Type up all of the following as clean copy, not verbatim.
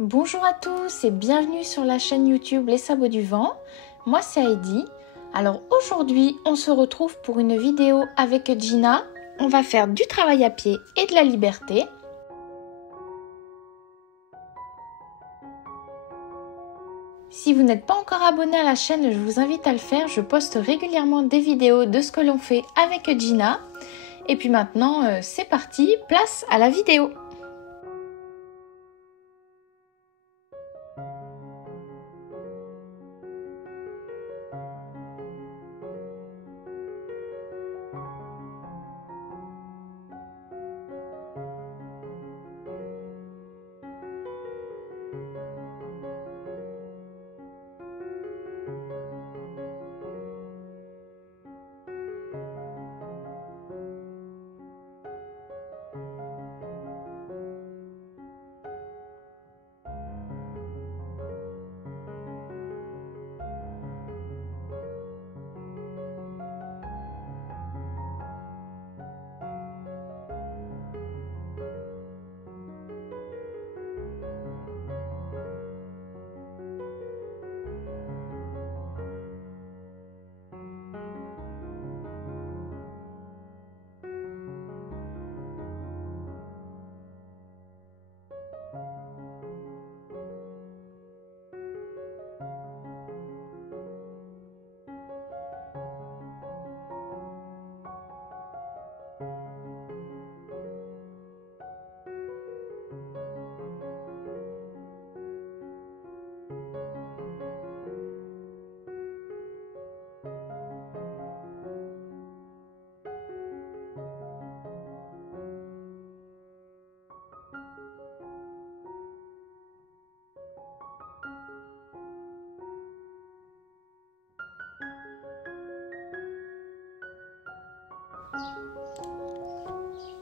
Bonjour à tous et bienvenue sur la chaîne YouTube Les Sabots du Vent. Moi c'est Heidi. Alors aujourd'hui on se retrouve pour une vidéo avec Gina. On va faire du travail à pied et de la liberté. Si vous n'êtes pas encore abonné à la chaîne, je vous invite à le faire. Je poste régulièrement des vidéos de ce que l'on fait avec Gina. Et puis maintenant c'est parti, place à la vidéo.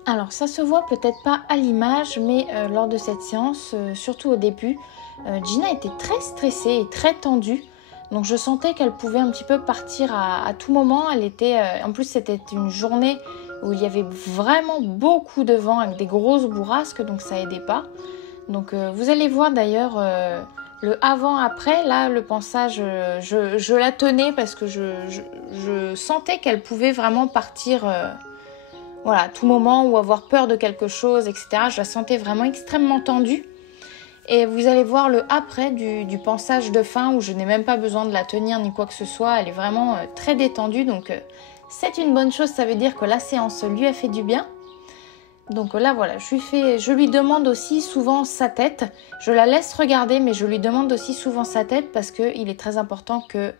Alors ça se voit peut-être pas à l'image, mais lors de cette séance, surtout au début, Gina était très stressée et très tendue. Donc je sentais qu'elle pouvait un petit peu partir à tout moment. Elle était, en plus c'était une journée où il y avait vraiment beaucoup de vent avec des grosses bourrasques, donc ça aidait pas. Donc vous allez voir d'ailleurs le avant-après, là le pansage, je la tenais parce que je sentais qu'elle pouvait vraiment partir... Voilà, à tout moment ou avoir peur de quelque chose, etc. Je la sentais vraiment extrêmement tendue. Et vous allez voir le après du pansage de fin où je n'ai même pas besoin de la tenir ni quoi que ce soit. Elle est vraiment très détendue. Donc c'est une bonne chose, ça veut dire que la séance lui a fait du bien. Donc là voilà, je lui demande aussi souvent sa tête. Je la laisse regarder mais je lui demande aussi souvent sa tête parce qu'il est très important que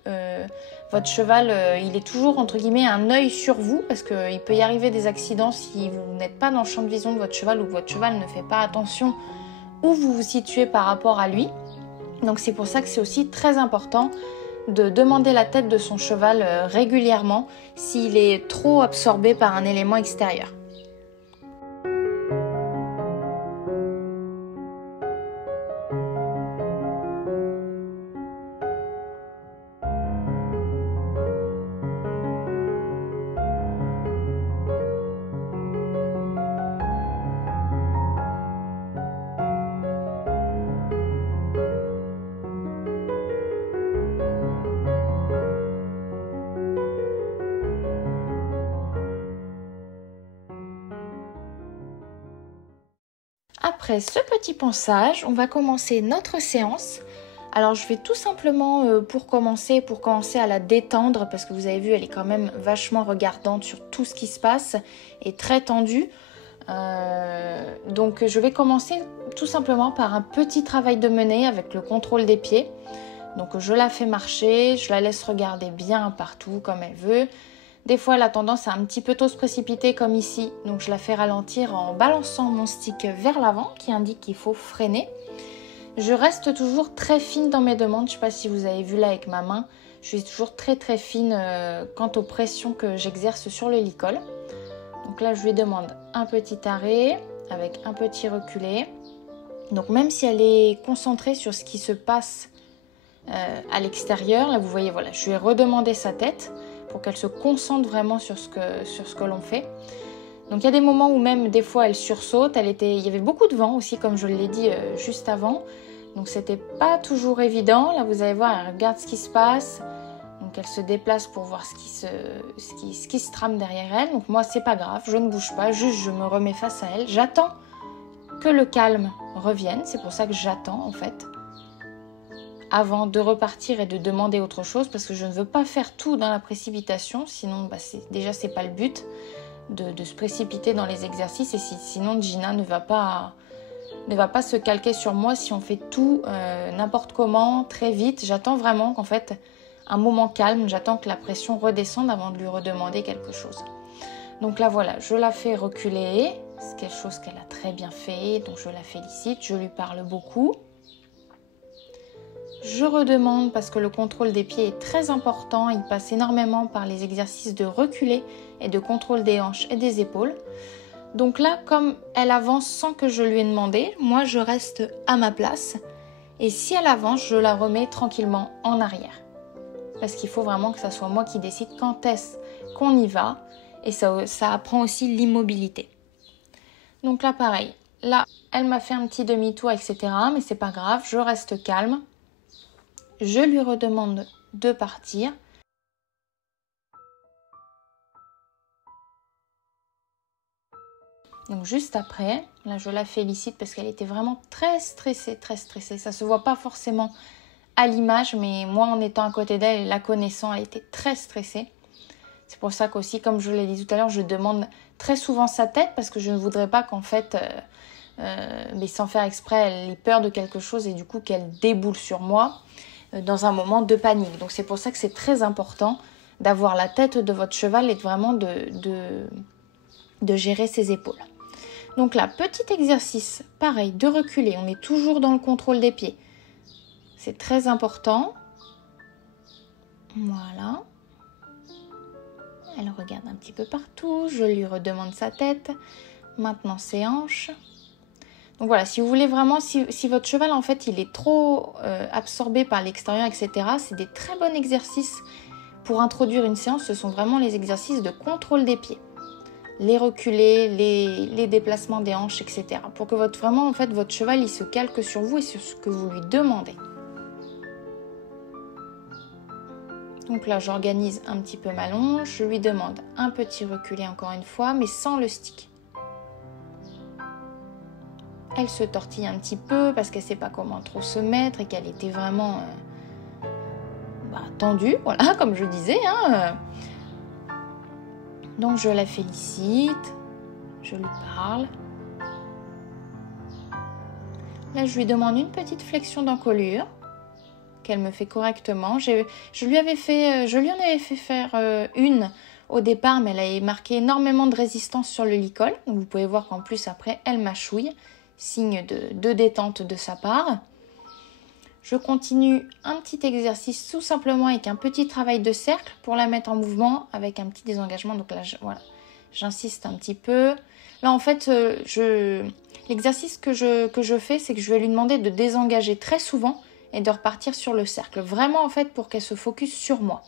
votre cheval, il ait toujours entre guillemets un œil sur vous parce qu'il peut y arriver des accidents si vous n'êtes pas dans le champ de vision de votre cheval ou que votre cheval ne fait pas attention où vous vous situez par rapport à lui. Donc c'est pour ça que c'est aussi très important de demander la tête de son cheval régulièrement s'il est trop absorbé par un élément extérieur. Après ce petit pansage, on va commencer notre séance. Alors je vais tout simplement pour commencer à la détendre parce que vous avez vu elle est quand même vachement regardante sur tout ce qui se passe et très tendue. Donc je vais commencer tout simplement par un petit travail de menée avec le contrôle des pieds. Donc je la fais marcher, je la laisse regarder bien partout comme elle veut. Des fois, elle a tendance à un petit peu trop se précipiter comme ici. Donc, je la fais ralentir en balançant mon stick vers l'avant qui indique qu'il faut freiner. Je reste toujours très fine dans mes demandes. Je ne sais pas si vous avez vu là avec ma main. Je suis toujours très très fine quant aux pressions que j'exerce sur le licol. Donc là, je lui demande un petit arrêt avec un petit reculé. Donc même si elle est concentrée sur ce qui se passe à l'extérieur, là vous voyez, voilà, je lui ai redemandé sa tête pour qu'elle se concentre vraiment sur ce que l'on fait. Donc il y a des moments où même des fois elle sursaute, il y avait beaucoup de vent aussi comme je l'ai dit juste avant. Donc c'était pas toujours évident. Là vous allez voir, elle regarde ce qui se passe. Donc elle se déplace pour voir ce qui se trame derrière elle. Donc moi c'est pas grave, je ne bouge pas, juste je me remets face à elle. J'attends que le calme revienne, c'est pour ça que j'attends en fait. Avant de repartir et de demander autre chose, parce que je ne veux pas faire tout dans la précipitation, sinon déjà c'est pas le but de se précipiter dans les exercices, et sinon Gina ne va pas se calquer sur moi si on fait tout n'importe comment, très vite. J'attends vraiment qu'en fait, un moment calme, j'attends que la pression redescende avant de lui redemander quelque chose. Donc là voilà, je la fais reculer, c'est quelque chose qu'elle a très bien fait, donc je la félicite, je lui parle beaucoup. Je redemande parce que le contrôle des pieds est très important, il passe énormément par les exercices de reculer et de contrôle des hanches et des épaules. Donc là, comme elle avance sans que je lui ai demandé, moi je reste à ma place et si elle avance, je la remets tranquillement en arrière. Parce qu'il faut vraiment que ça soit moi qui décide quand est-ce qu'on y va et ça apprend aussi l'immobilité. Donc là pareil, là elle m'a fait un petit demi-tour etc. mais c'est pas grave, je reste calme. Je lui redemande de partir. Donc juste après, là je la félicite parce qu'elle était vraiment très stressée, très stressée. Ça se voit pas forcément à l'image, mais moi en étant à côté d'elle et la connaissant, elle était très stressée. C'est pour ça qu'aussi, comme je l'ai dit tout à l'heure, je demande très souvent sa tête parce que je ne voudrais pas qu'en fait, mais sans faire exprès, elle ait peur de quelque chose et du coup qu'elle déboule sur moi dans un moment de panique. Donc c'est pour ça que c'est très important d'avoir la tête de votre cheval et vraiment de gérer ses épaules. Donc là, petit exercice, pareil, de reculer. On est toujours dans le contrôle des pieds. C'est très important. Voilà. Elle regarde un petit peu partout. Je lui redemande sa tête. Maintenant, ses hanches. Donc voilà, si vous voulez vraiment, si votre cheval, en fait, il est trop absorbé par l'extérieur, etc., c'est des très bons exercices pour introduire une séance. Ce sont vraiment les exercices de contrôle des pieds. Les reculés, les déplacements des hanches, etc. Pour que votre cheval, il se calque sur vous et sur ce que vous lui demandez. Donc là, j'organise un petit peu ma longe. Je lui demande un petit reculé encore une fois, mais sans le stick. Elle se tortille un petit peu parce qu'elle ne sait pas comment trop se mettre et qu'elle était vraiment tendue, voilà, comme je disais. Donc je la félicite, je lui parle. Là, je lui demande une petite flexion d'encolure qu'elle me fait correctement. Je lui en avais fait faire une au départ, mais elle avait marqué énormément de résistance sur le licol. Donc vous pouvez voir qu'en plus, après, elle mâchouille. Signe de détente de sa part. Je continue un petit exercice tout simplement avec un petit travail de cercle pour la mettre en mouvement avec un petit désengagement. Donc là, voilà, j'insiste un petit peu. Là, en fait, l'exercice que je fais, c'est que je vais lui demander de désengager très souvent et de repartir sur le cercle. Vraiment, en fait, pour qu'elle se focus sur moi.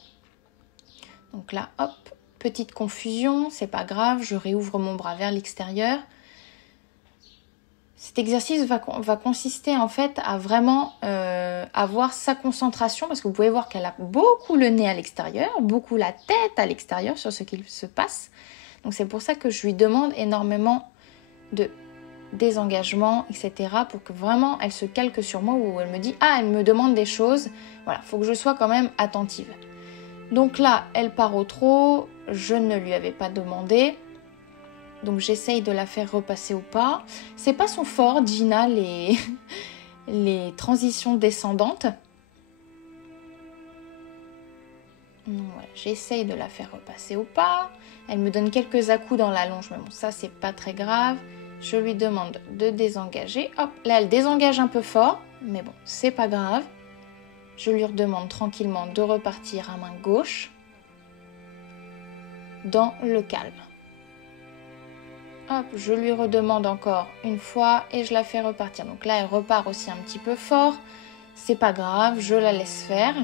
Donc là, hop, petite confusion, c'est pas grave, je réouvre mon bras vers l'extérieur. Cet exercice va consister en fait à vraiment avoir sa concentration parce que vous pouvez voir qu'elle a beaucoup le nez à l'extérieur, beaucoup la tête à l'extérieur sur ce qu'il se passe. Donc c'est pour ça que je lui demande énormément de désengagement, etc. pour que vraiment elle se calque sur moi ou elle me dit « Ah, elle me demande des choses ». Voilà, il faut que je sois quand même attentive. Donc là, elle part au trot, je ne lui avais pas demandé. Donc j'essaye de la faire repasser au pas. C'est pas son fort, Gina, les transitions descendantes. Voilà, j'essaye de la faire repasser au pas. Elle me donne quelques à-coups dans la longe, mais bon, ça c'est pas très grave. Je lui demande de désengager. Hop, là elle désengage un peu fort, mais bon, c'est pas grave. Je lui redemande tranquillement de repartir à main gauche dans le calme. Hop, je lui redemande encore une fois et je la fais repartir. Donc là, elle repart aussi un petit peu fort. C'est pas grave, je la laisse faire.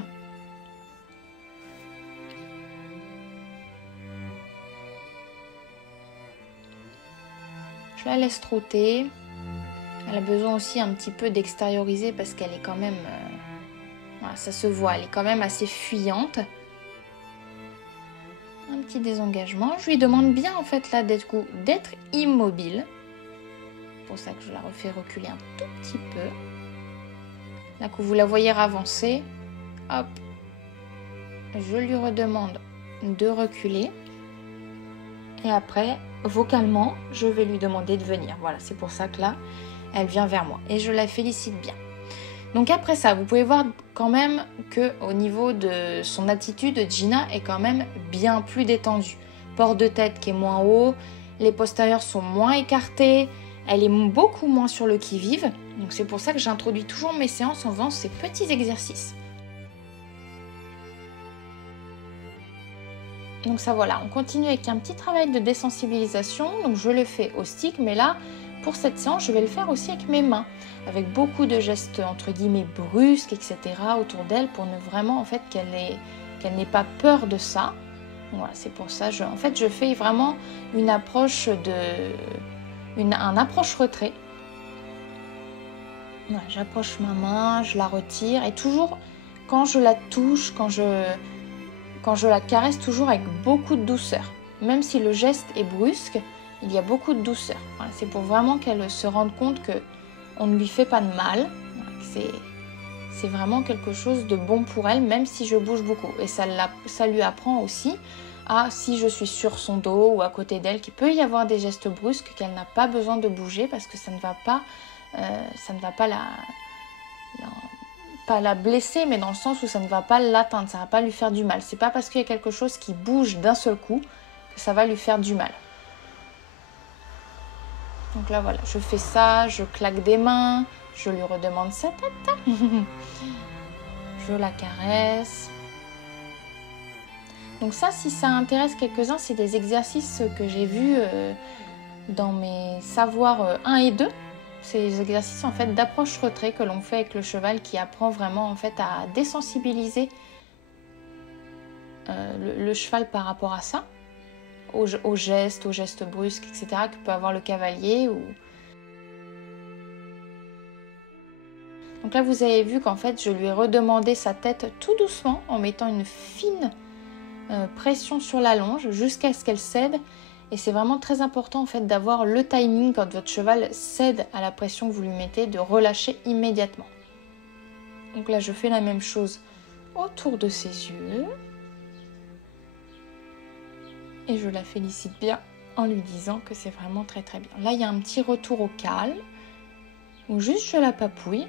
Je la laisse trotter. Elle a besoin aussi un petit peu d'extérioriser parce qu'elle est quand même... voilà, ça se voit, elle est quand même assez fuyante. Un petit désengagement. Je lui demande bien en fait là d'être immobile. C'est pour ça que je la refais reculer un tout petit peu. Là que vous la voyez avancer, hop, je lui redemande de reculer. Et après, vocalement, je vais lui demander de venir. Voilà, c'est pour ça que là, elle vient vers moi. Et je la félicite bien. Donc après ça, vous pouvez voir quand même qu'au niveau de son attitude, Gina est quand même bien plus détendue. Port de tête qui est moins haut, les postérieurs sont moins écartés, elle est beaucoup moins sur le qui-vive. Donc c'est pour ça que j'introduis toujours mes séances en faisant ces petits exercices. Donc ça voilà, on continue avec un petit travail de désensibilisation. Donc je le fais au stick, mais là, pour cette séance, je vais le faire aussi avec mes mains, avec beaucoup de gestes entre guillemets brusques, etc. autour d'elle pour ne vraiment en fait qu'elle n'ait pas peur de ça. Voilà, c'est pour ça. En fait, je fais vraiment une approche un approche retrait. Voilà, j'approche ma main, je la retire et toujours quand je la touche, quand je la caresse, toujours avec beaucoup de douceur. Même si le geste est brusque, il y a beaucoup de douceur. Voilà, c'est pour vraiment qu'elle se rende compte qu'on ne lui fait pas de mal. Voilà, c'est vraiment quelque chose de bon pour elle, même si je bouge beaucoup. Et ça lui apprend aussi à, si je suis sur son dos ou à côté d'elle, qu'il peut y avoir des gestes brusques, qu'elle n'a pas besoin de bouger parce que ça ne va pas pas la blesser, mais dans le sens où ça ne va pas l'atteindre, ça ne va pas lui faire du mal. C'est pas parce qu'il y a quelque chose qui bouge d'un seul coup que ça va lui faire du mal. Donc là voilà, je fais ça, je claque des mains, je lui redemande sa tête. Je la caresse. Donc ça, si ça intéresse quelques-uns, c'est des exercices que j'ai vus dans mes savoirs 1 et 2. C'est des exercices en fait d'approche-retrait que l'on fait avec le cheval qui apprend vraiment en fait à désensibiliser le cheval par rapport à ça, aux gestes brusques, etc. que peut avoir le cavalier. Donc là, vous avez vu qu'en fait, je lui ai redemandé sa tête tout doucement en mettant une fine pression sur la longe jusqu'à ce qu'elle cède. Et c'est vraiment très important en fait d'avoir le timing quand votre cheval cède à la pression que vous lui mettez, de relâcher immédiatement. Donc là, je fais la même chose autour de ses yeux. Et je la félicite bien en lui disant que c'est vraiment très très bien. Là, il y a un petit retour au calme, où juste je la papouille.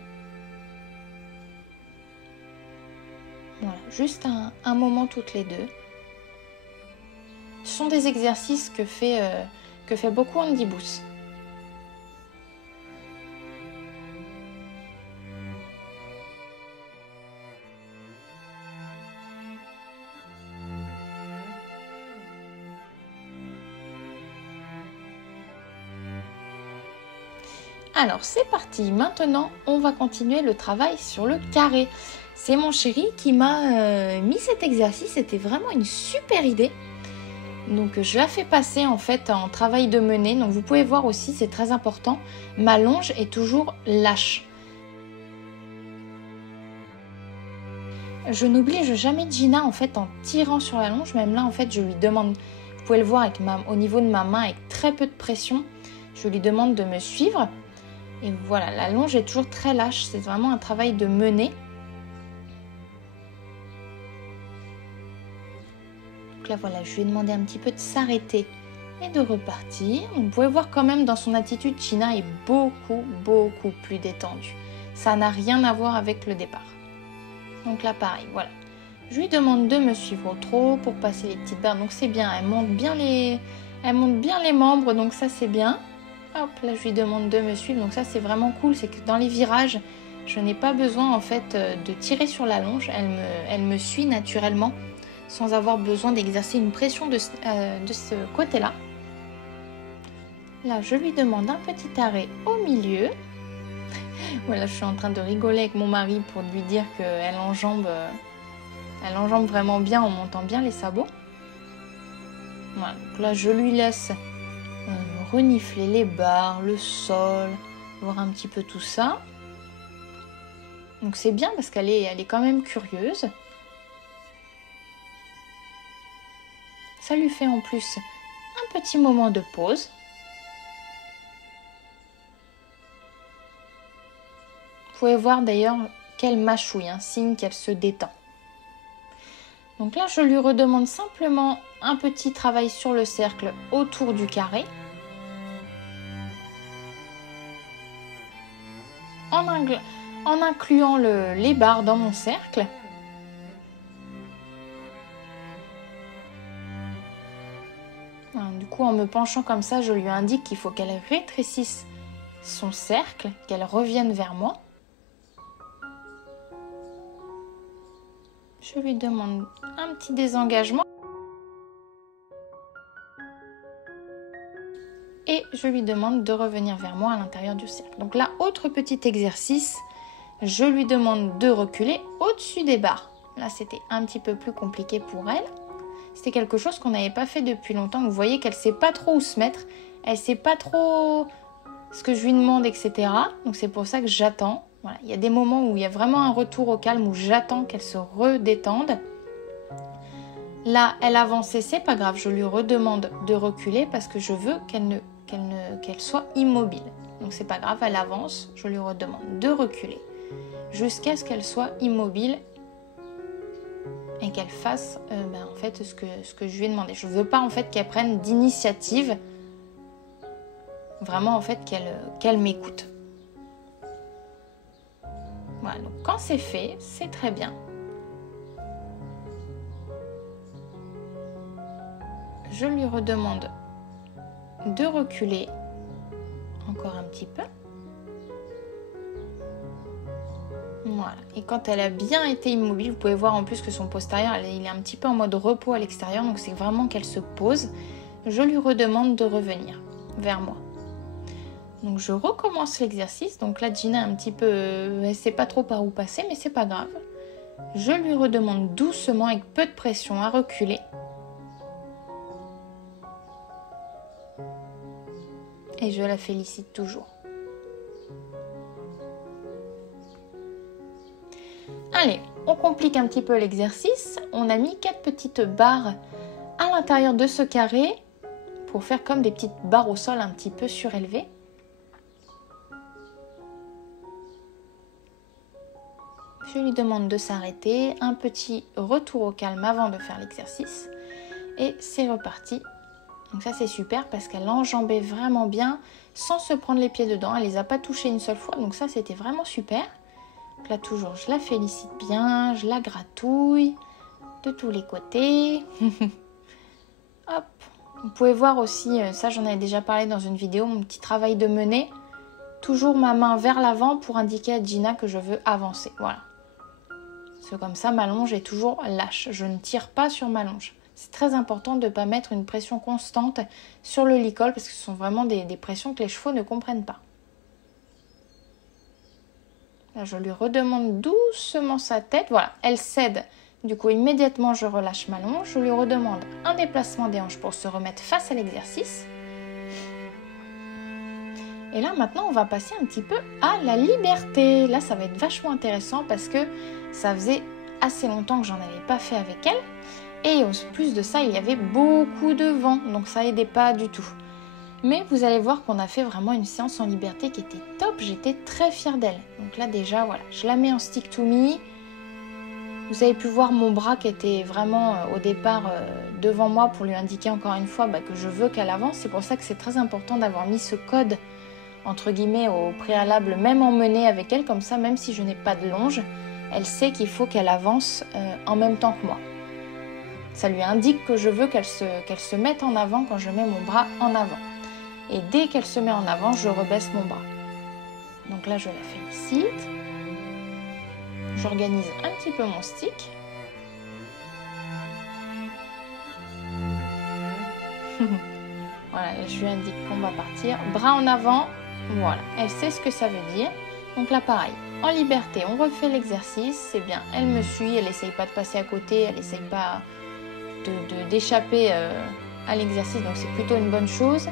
Voilà, juste un moment toutes les deux. Ce sont des exercices que fait beaucoup Andy Booth. Alors c'est parti, maintenant on va continuer le travail sur le carré. C'est mon chéri qui m'a mis cet exercice, c'était vraiment une super idée. Donc je la fais passer en fait en travail de menée. Donc vous pouvez voir aussi, c'est très important, ma longe est toujours lâche. Je n'oblige jamais Gina en fait en tirant sur la longe. Même là en fait je lui demande, vous pouvez le voir avec au niveau de ma main avec très peu de pression, je lui demande de me suivre. Et voilà, la longe est toujours très lâche, c'est vraiment un travail de menée. Donc là voilà, je lui ai demandé un petit peu de s'arrêter et de repartir. Vous pouvez voir quand même dans son attitude, Gina est beaucoup plus détendue. Ça n'a rien à voir avec le départ. Donc là pareil, voilà. Je lui demande de me suivre au trot pour passer les petites barres. Donc c'est bien, elle monte bien les membres, donc ça c'est bien. Hop, là je lui demande de me suivre, donc ça c'est vraiment cool, c'est que dans les virages, je n'ai pas besoin en fait de tirer sur la longe, elle me suit naturellement sans avoir besoin d'exercer une pression de ce côté-là. Là je lui demande un petit arrêt au milieu. Voilà, je suis en train de rigoler avec mon mari pour lui dire qu'elle enjambe vraiment bien en montant bien les sabots. Voilà, donc là je lui laisse renifler les barres, le sol, voir un petit peu tout ça. Donc c'est bien parce qu'elle est quand même curieuse. Ça lui fait en plus un petit moment de pause. Vous pouvez voir d'ailleurs qu'elle mâchouille, un signe qu'elle se détend. Donc là, je lui redemande simplement un petit travail sur le cercle autour du carré. En incluant les barres dans mon cercle. Voilà, du coup, en me penchant comme ça, je lui indique qu'il faut qu'elle rétrécisse son cercle, qu'elle revienne vers moi. Je lui demande un petit désengagement. Et je lui demande de revenir vers moi à l'intérieur du cercle. Donc là, autre petit exercice, je lui demande de reculer au-dessus des barres. Là, c'était un petit peu plus compliqué pour elle. C'était quelque chose qu'on n'avait pas fait depuis longtemps. Vous voyez qu'elle ne sait pas trop où se mettre. Elle ne sait pas trop ce que je lui demande, etc. Donc c'est pour ça que j'attends. Voilà. Il y a des moments où il y a vraiment un retour au calme, où j'attends qu'elle se redétende. Là, elle avance et c'est pas grave. Je lui redemande de reculer parce que je veux qu'elle soit immobile. Donc c'est pas grave, elle avance. Je lui redemande de reculer jusqu'à ce qu'elle soit immobile et qu'elle fasse en fait ce que je lui ai demandé. Je veux pas en fait qu'elle prenne d'initiative. Vraiment en fait qu'elle m'écoute. Voilà, donc quand c'est fait, c'est très bien. Je lui redemande de reculer encore un petit peu. Voilà. Et quand elle a bien été immobile, vous pouvez voir en plus que son postérieur, il est un petit peu en mode repos à l'extérieur, donc c'est vraiment qu'elle se pose. Je lui redemande de revenir vers moi. Donc je recommence l'exercice. Donc là, Gina un petit peu, elle ne sait pas trop par où passer, mais c'est pas grave. Je lui redemande doucement, avec peu de pression, à reculer. Et je la félicite toujours. Allez, on complique un petit peu l'exercice. On a mis 4 petites barres à l'intérieur de ce carré pour faire comme des petites barres au sol un petit peu surélevées. Je lui demande de s'arrêter, un petit retour au calme avant de faire l'exercice. Et c'est reparti. Donc ça c'est super parce qu'elle enjambait vraiment bien sans se prendre les pieds dedans. Elle les a pas touchés une seule fois, donc ça c'était vraiment super. Donc là toujours je la félicite bien, je la gratouille de tous les côtés. Hop. Vous pouvez voir aussi, ça j'en avais déjà parlé dans une vidéo, mon petit travail de menée. Toujours ma main vers l'avant pour indiquer à Gina que je veux avancer. Voilà. C'est comme ça, ma longe est toujours lâche. Je ne tire pas sur ma longe. C'est très important de ne pas mettre une pression constante sur le licol parce que ce sont vraiment des pressions que les chevaux ne comprennent pas. Là, je lui redemande doucement sa tête. Voilà, elle cède. Du coup, immédiatement, je relâche ma longe. Je lui redemande un déplacement des hanches pour se remettre face à l'exercice. Et là, maintenant, on va passer un petit peu à la liberté. Là, ça va être vachement intéressant parce que ça faisait assez longtemps que j'en avais pas fait avec elle. Et en plus de ça, il y avait beaucoup de vent, donc ça aidait pas du tout. Mais vous allez voir qu'on a fait vraiment une séance en liberté qui était top. J'étais très fière d'elle. Donc là, déjà, voilà, je la mets en stick to me. Vous avez pu voir mon bras qui était vraiment au départ devant moi pour lui indiquer encore une fois que je veux qu'elle avance. C'est pour ça que c'est très important d'avoir mis ce code entre guillemets au préalable, même emmenée avec elle, comme ça, même si je n'ai pas de longe, elle sait qu'il faut qu'elle avance en même temps que moi. Ça lui indique que je veux qu'elle se mette en avant quand je mets mon bras en avant. Et dès qu'elle se met en avant, je rebaisse mon bras. Donc là, je la félicite. J'organise un petit peu mon stick. Voilà, je lui indique qu'on va partir. Bras en avant. Voilà, elle sait ce que ça veut dire. Donc là, pareil, en liberté, on refait l'exercice. C'est bien, elle me suit, elle n'essaye pas de passer à côté, elle n'essaye pas d'échapper à l'exercice. Donc c'est plutôt une bonne chose.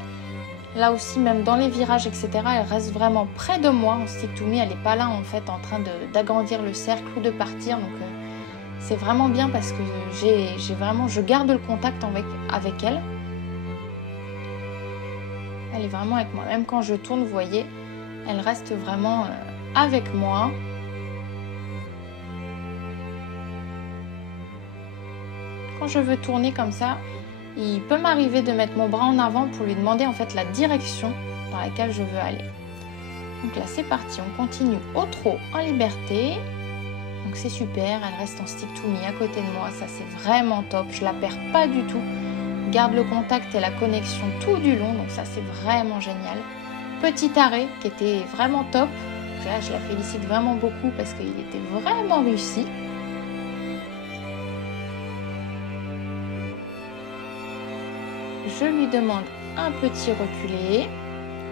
Là aussi, même dans les virages, etc., elle reste vraiment près de moi en stick to me. Elle n'est pas là en fait en train d'agrandir le cercle ou de partir. Donc c'est vraiment bien parce que je garde le contact avec elle. Elle est vraiment avec moi. Même quand je tourne, vous voyez, elle reste vraiment avec moi. Quand je veux tourner comme ça, il peut m'arriver de mettre mon bras en avant pour lui demander en fait la direction dans laquelle je veux aller. Donc là c'est parti, on continue au trot en liberté. Donc c'est super, elle reste en stick to me à côté de moi, ça c'est vraiment top, je la perds pas du tout. Garde le contact et la connexion tout du long, donc ça c'est vraiment génial. Petit arrêt qui était vraiment top, donc là je la félicite vraiment beaucoup parce qu'il était vraiment réussi. Je lui demande un petit reculé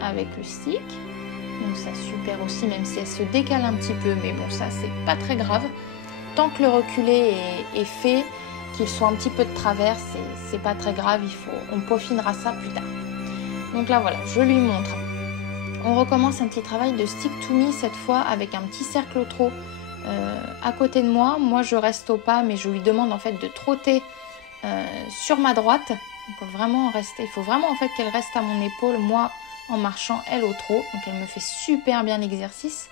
avec le stick. Donc ça super aussi, même si elle se décale un petit peu, mais bon ça c'est pas très grave. Tant que le reculé est fait, qu'il soit un petit peu de travers, c'est pas très grave, on peaufinera ça plus tard. Donc là voilà, je lui montre. On recommence un petit travail de stick to me cette fois avec un petit cercle au trot à côté de moi. Moi je reste au pas, mais je lui demande en fait de trotter sur ma droite. Donc vraiment il faut vraiment en fait qu'elle reste à mon épaule, moi en marchant, elle au trot. Donc elle me fait super bien l'exercice.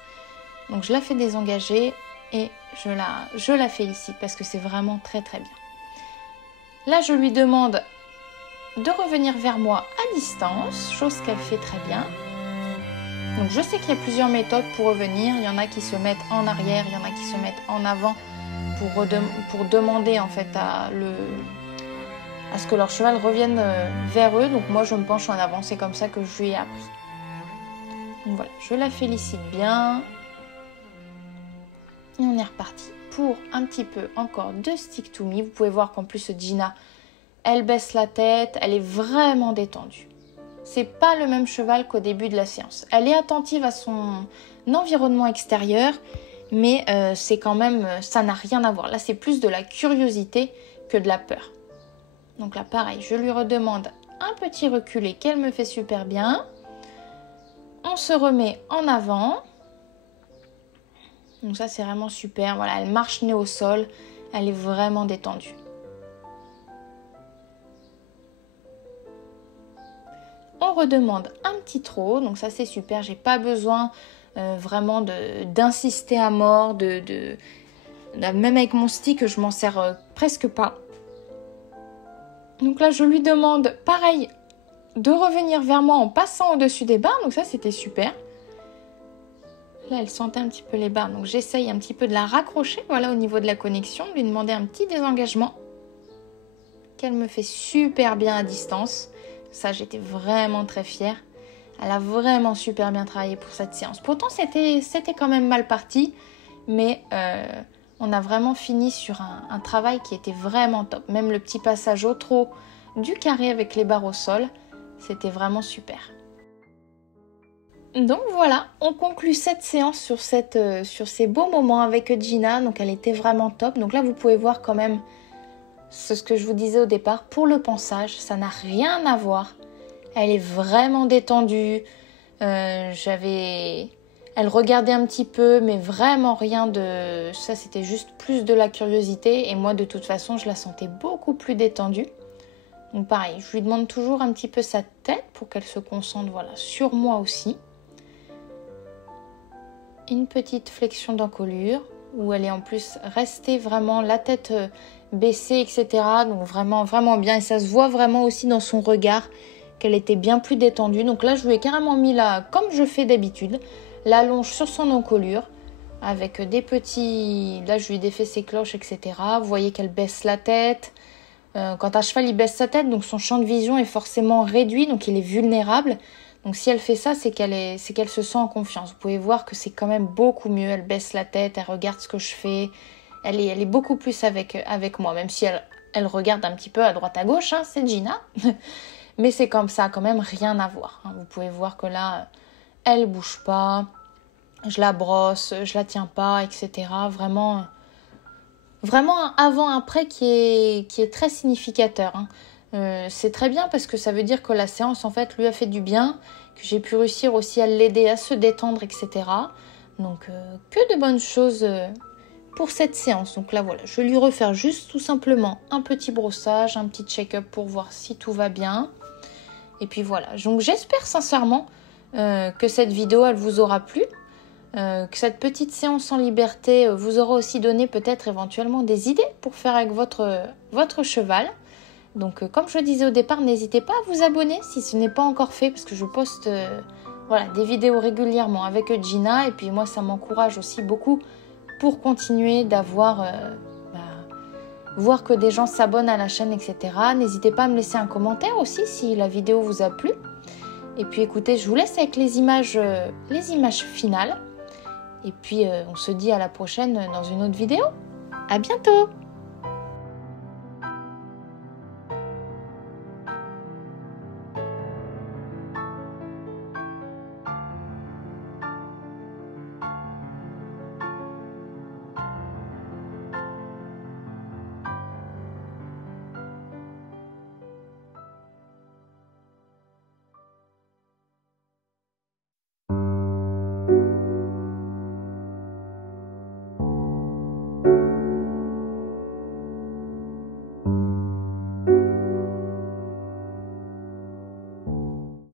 Donc je la fais désengager et je la félicite parce que c'est vraiment très très bien. Là je lui demande de revenir vers moi à distance, chose qu'elle fait très bien. Donc je sais qu'il y a plusieurs méthodes pour revenir. Il y en a qui se mettent en arrière, il y en a qui se mettent en avant pour demander en fait à ce que leur cheval revienne vers eux. Donc moi je me penche en avant, c'est comme ça que je lui ai appris. Donc voilà, je la félicite bien. Et on est reparti pour un petit peu encore de stick to me. Vous pouvez voir qu'en plus Gina, elle baisse la tête, elle est vraiment détendue. C'est pas le même cheval qu'au début de la séance. Elle est attentive à son environnement extérieur, mais c'est quand même, ça n'a rien à voir. Là c'est plus de la curiosité que de la peur. Donc là, pareil, je lui redemande un petit reculé qu'elle me fait super bien. On se remet en avant. Donc ça, c'est vraiment super. Voilà, elle marche nez au sol. Elle est vraiment détendue. On redemande un petit trot. Donc ça, c'est super. J'ai pas besoin vraiment d'insister à mort. Même avec mon stick, je m'en sers presque pas. Donc là, je lui demande, pareil, de revenir vers moi en passant au-dessus des barres. Donc ça, c'était super. Là, elle sentait un petit peu les barres. Donc j'essaye un petit peu de la raccrocher, voilà, au niveau de la connexion. Lui demander un petit désengagement qu'elle me fait super bien à distance. Ça, j'étais vraiment très fière. Elle a vraiment super bien travaillé pour cette séance. Pourtant, c'était quand même mal parti. Mais on a vraiment fini sur un travail qui était vraiment top. Même le petit passage au trot du carré avec les barres au sol, c'était vraiment super. Donc voilà, on conclut cette séance sur ces beaux moments avec Gina. Donc elle était vraiment top. Donc là, vous pouvez voir quand même ce que je vous disais au départ. Pour le pansage, ça n'a rien à voir. Elle est vraiment détendue. Elle regardait un petit peu, mais vraiment rien de... Ça, c'était juste plus de la curiosité. Et moi, de toute façon, je la sentais beaucoup plus détendue. Donc pareil, je lui demande toujours un petit peu sa tête pour qu'elle se concentre, voilà, sur moi aussi. Une petite flexion d'encolure, où elle est en plus restée vraiment la tête baissée, etc. Donc vraiment, vraiment bien. Et ça se voit vraiment aussi dans son regard qu'elle était bien plus détendue. Donc là, je lui ai carrément mis là, comme je fais d'habitude, la longe sur son encolure avec des petits... Là, je lui ai défait ses cloches, etc. Vous voyez qu'elle baisse la tête. Quand un cheval, il baisse sa tête, donc son champ de vision est forcément réduit, donc il est vulnérable. Donc si elle fait ça, c'est qu'elle se sent en confiance. Vous pouvez voir que c'est quand même beaucoup mieux. Elle baisse la tête, elle regarde ce que je fais. Elle est beaucoup plus avec moi, même si elle regarde un petit peu à droite à gauche, hein, c'est Gina. Mais c'est comme ça, quand même rien à voir. Hein. Vous pouvez voir que là, elle bouge pas. Je la brosse, je la tiens pas, etc. Vraiment un avant-après qui est très significateur. Hein. c'est très bien parce que ça veut dire que la séance en fait lui a fait du bien, que j'ai pu réussir aussi à l'aider à se détendre, etc. Donc que de bonnes choses pour cette séance. Donc là voilà, je vais lui refaire juste tout simplement un petit brossage, un petit check-up pour voir si tout va bien. Et puis voilà, donc j'espère sincèrement que cette vidéo elle vous aura plu. Que cette petite séance en liberté vous aura aussi donné peut-être éventuellement des idées pour faire avec votre cheval. Donc comme je le disais au départ, n'hésitez pas à vous abonner si ce n'est pas encore fait parce que je poste des vidéos régulièrement avec Gina et puis moi ça m'encourage aussi beaucoup pour continuer d'avoir voir que des gens s'abonnent à la chaîne, etc. N'hésitez pas à me laisser un commentaire aussi si la vidéo vous a plu. Et puis écoutez, je vous laisse avec les images finales. Et puis on se dit à la prochaine dans une autre vidéo. À bientôt!